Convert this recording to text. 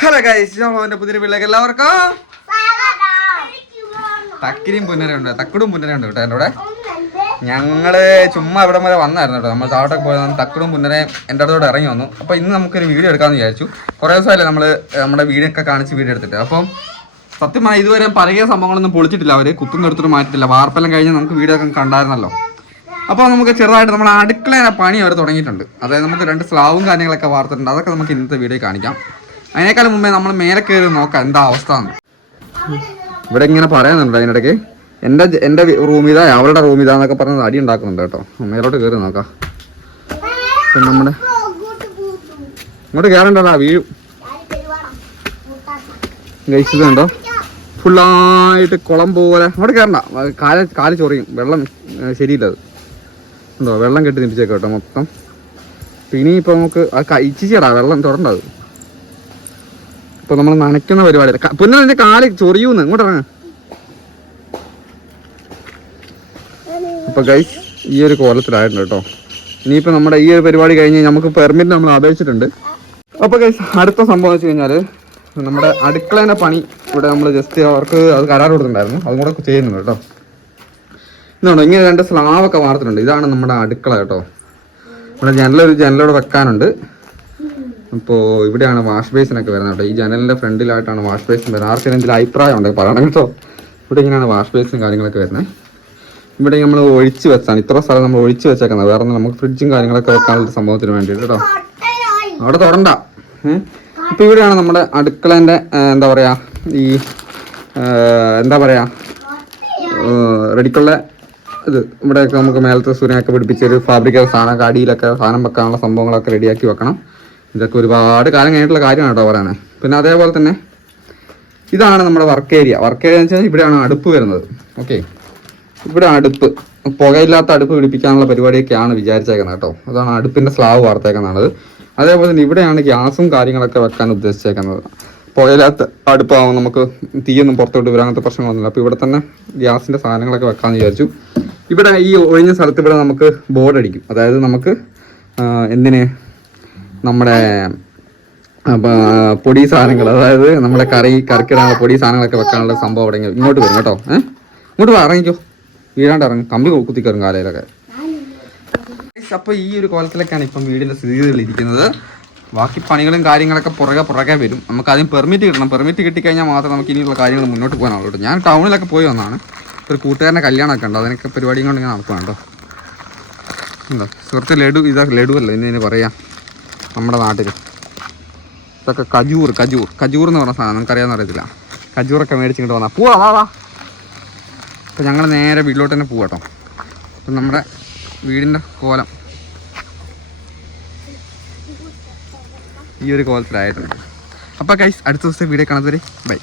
Hello guys ജോഹോന്റെ പുതിയ പിള്ളേക്ക് എല്ലാവർക്കും? തക്കിരിയും പുന്നരയുണ്ട് തക്കടും പുന്നരയുണ്ട് കേട്ടോ എന്റെ കൂടെ. ഞങ്ങൾ ചുമ്മാ ഇവിടെ വരെ വന്നായിരുന്നു കേട്ടോ. നമ്മൾ താവട്ടൊക്കെ പോയത് തക്കടും പുന്നരയും എന്റെ അടുത്തോടെ ഇറങ്ങി വന്നു. അപ്പോൾ ഇന്ന് നമുക്കൊരു വീഡിയോ എടുക്കാമെന്ന് വിചാരിച്ചു. കുറേ ദിവസമല്ലേ നമ്മൾ നമ്മുടെ വീഡിയോ ഒക്കെ കാണിച്ച് വീഡിയോ എടുത്തിട്ട്. അപ്പം സത്യം പറഞ്ഞാൽ ഇതുവരെ പറയുക സംഭവങ്ങളൊന്നും പൊളിച്ചിട്ടില്ല അവർ കുത്തും എടുത്തിട്ട് മാറ്റിട്ടില്ല. വാർപ്പെല്ലാം കഴിഞ്ഞ് നമുക്ക് വീഡിയോ ഒക്കെ കണ്ടായിരുന്നല്ലോ. അപ്പോൾ നമുക്ക് ചെറുതായിട്ട് നമ്മുടെ അടുക്കളേനെ പണി അവർ തുടങ്ങിയിട്ടുണ്ട്. അതായത് നമുക്ക് രണ്ട് സ്ലാവും കാര്യങ്ങളൊക്കെ വാർത്തിട്ടുണ്ട്. അതൊക്കെ നമുക്ക് ഇന്നത്തെ വീഡിയോ കാണിക്കാം. അതിനേക്കാളും മുമ്പേ നമ്മൾ മേലെ കയറി നോക്കാം എന്താ അവസ്ഥ ഇവിടെ ഇങ്ങനെ പറയുന്നുണ്ട് അതിനിടയ്ക്ക്? എന്റെ എന്റെ റൂം ഇതാ അവളുടെ റൂം ഇതാന്നൊക്കെ പറഞ്ഞ് അടി ഉണ്ടാക്കുന്നുണ്ട് കേട്ടോ. മേലോട്ട് കയറി നോക്കാം. നമ്മുടെ ഇങ്ങോട്ട് കയറണ്ടടാ വീഴും. കഴിച്ചതുണ്ടോ ഫുള്ളായിട്ട് കുളം പോലെ. അങ്ങോട്ട് കയറണ്ട. കാൽ കാൽ ചൊറിയും. വെള്ളം ശരിയില്ല അത്. ഉണ്ടോ വെള്ളം കെട്ടി നിപ്പിച്ചേക്കാം കേട്ടോ മൊത്തം. പിന്നെ ഇപ്പൊ നമുക്ക് ആ കഴിച്ചിടാ വെള്ളം തുടണ്ടത് ഇപ്പൊ നമ്മൾ നനയ്ക്കുന്ന പരിപാടി. പിന്നെ എന്റെ കാൽ ചൊറിയൂന്ന്. ഇങ്ങോട്ട് ഇറങ്ങ. അപ്പൊ ഗൈസ് ഈ ഒരു കോലത്തിലായിട്ടുണ്ട് കേട്ടോ. ഇനിയിപ്പോ നമ്മുടെ ഈ ഒരു പരിപാടി കഴിഞ്ഞ് നമുക്ക് പെർമിറ്റ് നമ്മൾ അപേക്ഷിച്ചിട്ടുണ്ട്. അപ്പൊ ഗൈസ് അടുത്ത സംഭവം വെച്ച് കഴിഞ്ഞാൽ നമ്മുടെ അടുക്കളേനെ പണി ഇവിടെ നമ്മൾ ജസ്റ്റ് അവർക്ക് അത് കരാർ കൊടുത്തിട്ടുണ്ടായിരുന്നു. അതും കൂടെ ചെയ്യുന്നുണ്ട് കേട്ടോ. എന്താണോ ഇങ്ങനെ രണ്ട് സ്ലാവൊക്കെ വാർത്തിട്ടുണ്ട് ഇതാണ് നമ്മുടെ അടുക്കള കേട്ടോ. ഇവിടെ ജനലൊരു ജനലോട് വെക്കാനുണ്ട്. അപ്പോൾ ഇവിടെയാണ് വാഷ് ബേസിനൊക്കെ വരുന്നത് കേട്ടോ. ഈ ജനലിന്റെ ഫ്രണ്ടിലായിട്ടാണ് വാഷ് ബേസിൻ വരുന്നത്. ആർക്കും എന്തെങ്കിലും അഭിപ്രായം ഉണ്ടെങ്കിൽ പറയണം കേട്ടോ. ഇവിടെ ഇങ്ങനെയാണ് വാഷ് ബേസിനും കാര്യങ്ങളൊക്കെ വരുന്നത്. ഇവിടെ നമ്മൾ ഒഴിച്ച് വെച്ചാണ്. ഇത്ര സ്ഥലം നമ്മൾ ഒഴിച്ച് വെച്ചേക്കുന്നത്. വേറെ നമുക്ക് ഫ്രിഡ്ജും കാര്യങ്ങളൊക്കെ വെക്കാനുള്ള സംഭവത്തിന് വേണ്ടിയിട്ട് കേട്ടോ. അവിടെ തൊടണ്ട. ഇപ്പം ഇവിടെയാണ് നമ്മുടെ അടുക്കളേന്റെ എന്താ പറയുക ഈ എന്താ പറയുക റെഡിക്കുള്ള ഇത്. ഇവിടെയൊക്കെ നമുക്ക് മേലത്തെ സൂര്യനൊക്കെ പിടിപ്പിച്ചൊരു ഫാബ്രിക്കൽ സാധനമൊക്കെ സാധനം അടിയിലൊക്കെ സാധനം വെക്കാനുള്ള സംഭവങ്ങളൊക്കെ റെഡിയാക്കി വെക്കണം. ഇതൊക്കെ ഒരുപാട് കാലം കഴിഞ്ഞിട്ടുള്ള കാര്യമാണ് കേട്ടോ പറയുന്നത് പിന്നെ അതേപോലെ തന്നെ ഇതാണ് നമ്മുടെ വർക്ക് ഏരിയ വർക്ക് ഏരിയ എന്ന് വെച്ചാൽ ഇവിടെയാണ് അടുപ്പ് വരുന്നത്. ഓക്കെ ഇവിടെ അടുപ്പ് പുകയില്ലാത്ത അടുപ്പ് പിടിപ്പിക്കാനുള്ള പരിപാടിയൊക്കെയാണ് വിചാരിച്ചേക്കുന്നത് കേട്ടോ. അതാണ് അടുപ്പിന്റെ സ്ലാവ് വാർത്തേക്കുന്നതാണത്. അതേപോലെ തന്നെ ഇവിടെയാണ് ഗ്യാസും കാര്യങ്ങളൊക്കെ വെക്കാൻ ഉദ്ദേശിച്ചേക്കുന്നത്. പുകയില്ലാത്ത അടുപ്പാവും നമുക്ക് തീയൊന്നും പുറത്തോട്ട് വരാൻ അങ്ങനത്തെ പ്രശ്നങ്ങളൊന്നുമില്ല. അപ്പോൾ ഇവിടെ തന്നെ ഗ്യാസിന്റെ സാധനങ്ങളൊക്കെ വെക്കാമെന്ന് വിചാരിച്ചു. ഇവിടെ ഈ ഒഴിഞ്ഞ സ്ഥലത്ത് ഇവിടെ നമുക്ക് ബോർഡ് അടിക്കും. അതായത് നമുക്ക് എന്തിന് നമ്മുടെ പൊടി സാധനങ്ങൾ അതായത് നമ്മുടെ കറി കറിക്കിടാനുള്ള പൊടി സാധനങ്ങളൊക്കെ വെക്കാനുള്ള സംഭവം അവിടെ ഇങ്ങോട്ട് വരും കേട്ടോ. ഇങ്ങോട്ട് വാ ഇറങ്ങിക്കോ. വീഴാണ്ട് ഇറങ്ങും. കമ്പി കുത്തിക്കറും കാലയിലൊക്കെ. അപ്പൊ ഈ ഒരു കോലത്തിലൊക്കെയാണ് ഇപ്പം വീടിന്റെ സ്ഥിതികൾ ഇരിക്കുന്നത്. ബാക്കി പണികളും കാര്യങ്ങളൊക്കെ പുറകെ പുറകെ വരും. നമുക്ക് ആദ്യം പെർമിറ്റ് കിട്ടണം. പെർമിറ്റ് കിട്ടിക്കഴിഞ്ഞാൽ മാത്രം നമുക്ക് ഇനിയുള്ള കാര്യങ്ങൾ മുന്നോട്ട് പോകാനുള്ളൂ ഞാൻ ടൗണിലൊക്കെ പോയി വന്നതാണ്. ഒരു കൂട്ടുകാരന്റെ കല്യാണമൊക്കെ ഉണ്ട്. അതിനൊക്കെ പരിപാടിയും കൊണ്ട് ഇങ്ങനെ നടക്കുകയാണ് കേട്ടോ. എന്താ സുഹൃത്ത് ലഡു ഇതാ ലഡു അല്ല? ഇന്ന് പറയാം. നമ്മുടെ നാട്ടിൽ ഇതൊക്കെ കജൂർ കജൂർ. കജൂർ എന്ന് പറഞ്ഞ സാധനം നമുക്കറിയാമെന്ന് അറിയത്തില്ല. കജൂറൊക്കെ മേടിച്ചിട്ട് വന്നാൽ പോവാ വാ വാ. അപ്പം ഞങ്ങൾ നേരെ വീട്ടിലോട്ട് തന്നെ പോവാട്ടോ അപ്പം നമ്മുടെ വീടിന്റെ കോലം. ഈ ഒരു കോലത്തിലായിട്ടുണ്ട്. അപ്പോൾ കൈസ് അടുത്ത ദിവസത്തെ വീഡിയോ കാണാത്തവരെ ബൈ